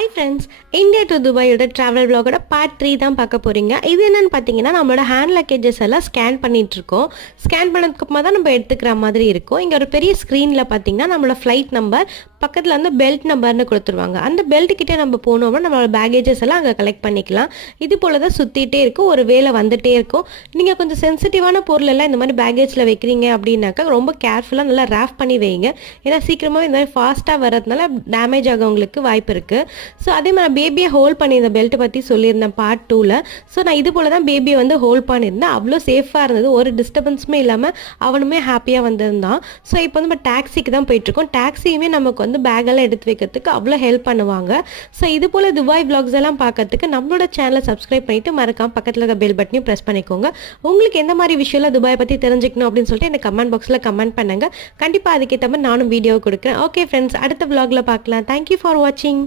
Hi friends, India to Dubai travel vlog part 3 தான் பார்க்க போறீங்க. இது என்னன்னு பார்த்தீங்கன்னா நம்மளோட ஹேண்ட் லக்கேஜஸ் எல்லாம் ஸ்கேன் பண்ணிட்டு இருக்கோம். ஸ்கேன் பண்ணதுக்கு அப்புறமா தான் நம்ம எடுத்துக்கிற மாதிரி இருக்கும். இங்க ஒரு பெரிய ஸ்க்ரீன்ல பார்த்தீங்கன்னா நம்மளோட ஃப்ளைட் நம்பர் பக்கத்தில் வந்து பெல்ட் நம்பர்னு கொடுத்துருவாங்க. அந்த பெல்ட் கிட்டே நம்ம போனோம்னா நம்மளோட பேகேஜஸ் எல்லாம் அங்கே கலெக்ட் பண்ணிக்கலாம். இது போல தான் சுற்றிட்டே இருக்கும், ஒரு வேலை வந்துட்டே இருக்கும். நீங்கள் கொஞ்சம் சென்சிட்டிவான பொருள் எல்லாம் இந்த மாதிரி பேகேஜில் வைக்கிறீங்க அப்படின்னாக்கா ரொம்ப கேர்ஃபுல்லாக நல்லா ரேஃப் பண்ணி வைங்க. ஏன்னா சீக்கிரமாக இந்த மாதிரி ஃபாஸ்ட்டாக வர்றதுனால டேமேஜ் ஆகவங்களுக்கு வாய்ப்பு இருக்குது. ஸோ அதே மாதிரி பேபியை ஹோல்ட் பண்ணி இந்த பெல்ட்டை பற்றி சொல்லியிருந்தேன் பார்ட் 2ல். ஸோ நான் இது போல் தான் பேபியை வந்து ஹோல்ட் பண்ணியிருந்தேன். அவ்வளோ சேஃபாக இருந்தது, ஒரு டிஸ்டர்பன்ஸுமே இல்லாமல் அவனுமே ஹாப்பியாக வந்திருந்தான். ஸோ இப்போ வந்து நம்ம டாக்ஸிக்கு தான் போயிட்டுருக்கோம். டாக்ஸியுமே நமக்கு வந்து பேக்கெல்லாம் எடுத்து வைக்கிறதுக்கு அவ்வளோ ஹெல்ப் பண்ணுவாங்க. ஸோ இது போல் துபாய் vlogs எல்லாம் பார்க்கறதுக்கு நம்மளோட சேனலை சப்ஸ்கிரைப் பண்ணிவிட்டு மறக்காம பக்கத்தில் இருக்க பெல் பட்டனையும் ப்ரெஸ் பண்ணிக்கோங்க. உங்களுக்கு எந்த மாதிரி விஷயம்லாம் துபாய் பற்றி தெரிஞ்சுக்கணும் அப்படின்னு சொல்லிட்டு எனக்கு கமெண்ட் பாக்ஸில் கமெண்ட் பண்ணுங்கள். கண்டிப்பாக அதுக்கேற்ற மாதிரி நானும் வீடியோ கொடுக்குறேன். ஓகே ஃப்ரெண்ட்ஸ், அடுத்த vlogல பார்க்கலாம். தேங்க்யூ ஃபார் வாட்சிங்.